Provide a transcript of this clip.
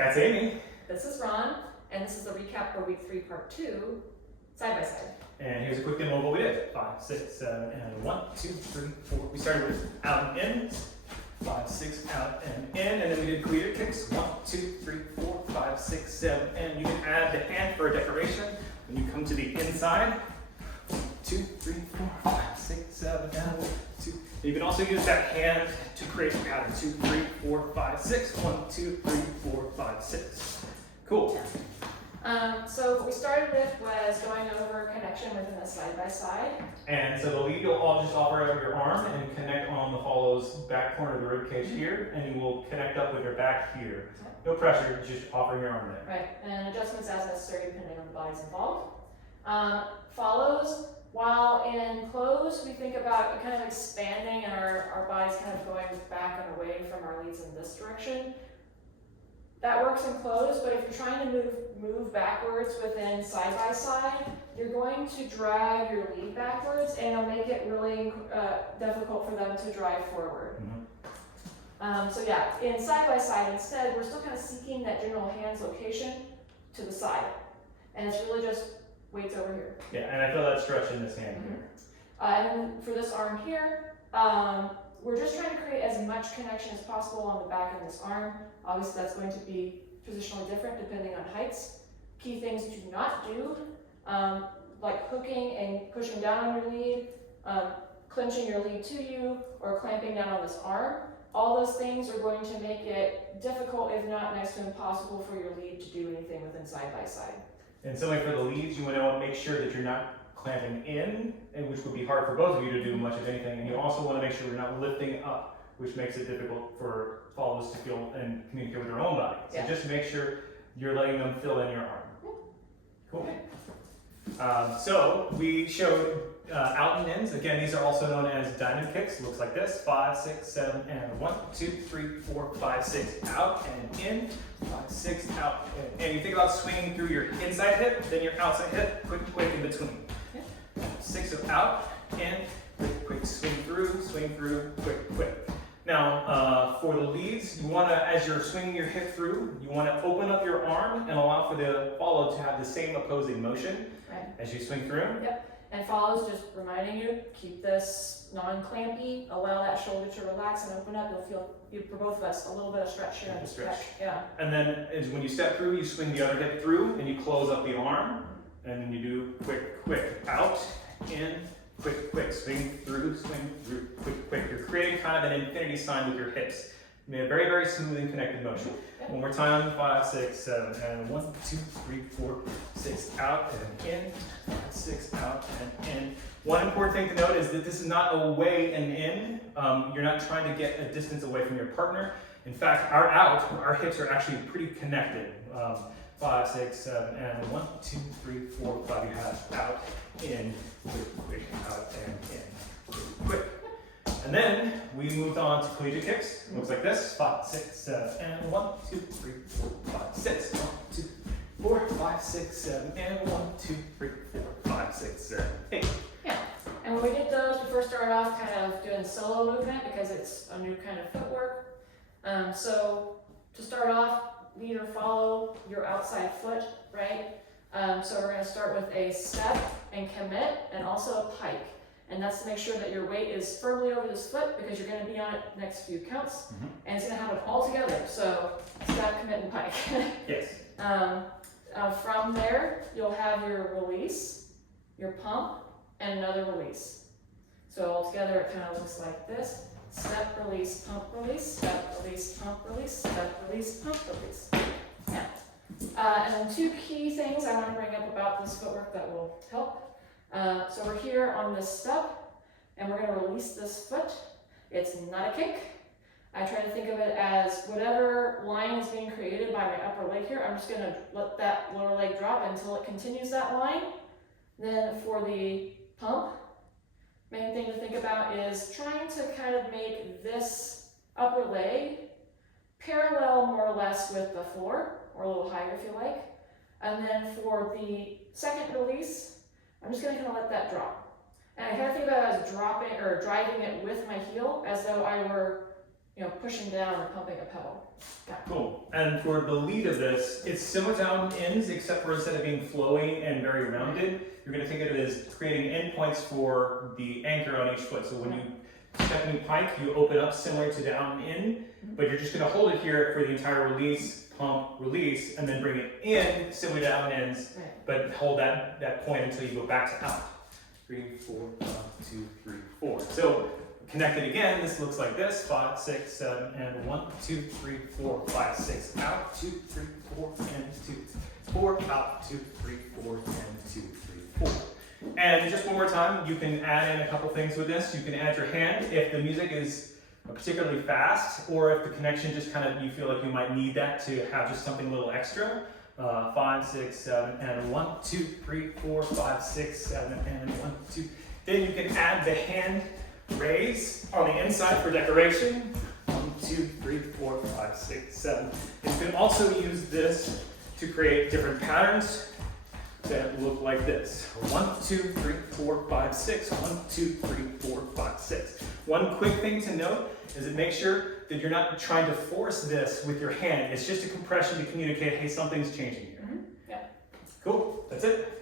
That's Amy. This is Ron, and this is the recap for week 3, part 2, side by side. And here's a quick demo of what we did. 5, 6, 7, and 1, 2, 3, 4. We started with out and in. 5, 6, out and in, and then we did collegiate kicks. 1, 2, 3, 4, 5, 6, 7, and you can add the hand for a decoration when you come to the inside. 1, 2, 3, 4, 5, 6, 7, and 1, 2. You can also use that hand to create a pattern. 2, 3, 4, 5, 6. 1, 2, 3, 4, 5, 6. Cool. So what we started with was going over connection within the side by side. And so the lead you'll all just offer out your arm and connect on the follow's back corner of the rib cage here, and you will connect up with your back here. No pressure, just offering your arm there. Right, and adjustments as necessary depending on the bodies involved. Follows, while in close, we think about kind of expanding and our bodies kind of going back and away from our leads in this direction. That works in close, but if you're trying to move backwards within side by side, you're going to drag your lead backwards, and it'll make it really difficult for them to drive forward. So yeah, in side by side instead, we're still kind of seeking that general hands location to the side, and it's really just weights over here. Yeah, and I feel that stretch in this hand here. And then for this arm here, we're just trying to create as much connection as possible on the back of this arm. Obviously that's going to be positionally different depending on heights. Key things to not do, like hooking and pushing down on your lead, clenching your lead to you, or clamping down on this arm. All those things are going to make it difficult, if not next to impossible, for your lead to do anything within side by side. And similarly for the leads, you want to make sure that you're not clamping in, and which would be hard for both of you to do much of anything. And you also want to make sure you're not lifting up, which makes it difficult for followers to feel and communicate with their own body. So just make sure you're letting them fill in your arm. Cool. So we showed out and ins. Again, these are also known as diamond kicks. Looks like this: 5, 6, 7, and 1, 2, 3, 4, 5, 6, out and in. 5, 6, out and you think about swinging through your inside hip, then your outside hip, quick in between. 6 of out, in, quick, swing through, quick. Now, for the leads, you want to, as you're swinging your hip through, you want to open up your arm and allow for the follow to have the same opposing motion as you swing through. And follows, just reminding you, keep this non-clampy, allow that shoulder to relax and open up. You'll feel, for both of us, a little bit of stretch here. And then when you step through, you swing the other hip through and you close up the arm. And then you do quick, out, in, quick, swing through, quick. You're creating kind of an infinity sign with your hips. Very, very smooth and connected motion. One more time: 5, 6, 7, and 1, 2, 3, 4, 6, out and in, 5, 6, out and in. One important thing to note is that this is not away and in. You're not trying to get a distance away from your partner. In fact, our hips are actually pretty connected. 5, 6, 7, and 1, 2, 3, 4, 5. You have out, in, quick, out, and in, quick. And then we moved on to collegiate kicks. It looks like this: 5, 6, 7, and 1, 2, 3, 4, 5, 6. 1, 2, 4, 5, 6, 7, and 1, 2, 3, 4, 5, 6, 7, 8. Yeah. And when we did those, we first started off kind of doing solo movement because it's a new kind of footwork. So to start off, lead or follow your outside foot, right? So we're going to start with a step and commit, and also a pike. And that's to make sure that your weight is firmly over this foot, because you're going to be on it the next few counts. And it's going to happen all together. So step, commit, and pike. Yes. From there, you'll have your release, your pump, and another release. So all together, it kind of looks like this: step, release, pump, release, step, release, pump, release, step, release, pump, release. And then 2 key things I want to bring up about this footwork that will help. So we're here on this step, and we're going to release this foot. It's not a kick. I try to think of it as whatever line is being created by my upper leg here, I'm just going to let that lower leg drop until it continues that line. Then for the pump, main thing to think about is trying to kind of make this upper leg parallel more or less with the floor, or a little higher if you like. And then for the second release, I'm just going to kind of let that drop. And I kind of think about it as dropping or driving it with my heel, as though I were pushing down or pumping a pedal. Cool. And for the lead of this, it's similar to out and ins, except for instead of being flowy and very rounded, you're going to think of it as creating endpoints for the anchor on each foot. So when you step in pike, you open up similar to the out and in, but you're just going to hold it here for the entire release, pump, release, and then bring it in similar to out and ins, but hold that point until you go back to out. 3, 4, 1, 2, 3, 4. So connect it again. This looks like this: 5, 6, 7, and 1, 2, 3, 4, 5, 6. Out, 2, 3, 4, and 2, 4. Out, 2, 3, 4, and 2, 3, 4. And just one more time, you can add in a couple things with this. You can add your hand if the music is particularly fast, or if the connection just kind of, you feel like you might need that to have just something a little extra. 5, 6, 7, and 1, 2, 3, 4, 5, 6, 7, and 1, 2. Then you can add the hand raise on the inside for decoration. 1, 2, 3, 4, 5, 6, 7. And you can also use this to create different patterns that look like this. 1, 2, 3, 4, 5, 6. 1, 2, 3, 4, 5, 6. One quick thing to note is that make sure that you're not trying to force this with your hand. It's just a compression to communicate, hey, something's changing here. Yeah. Cool, that's it.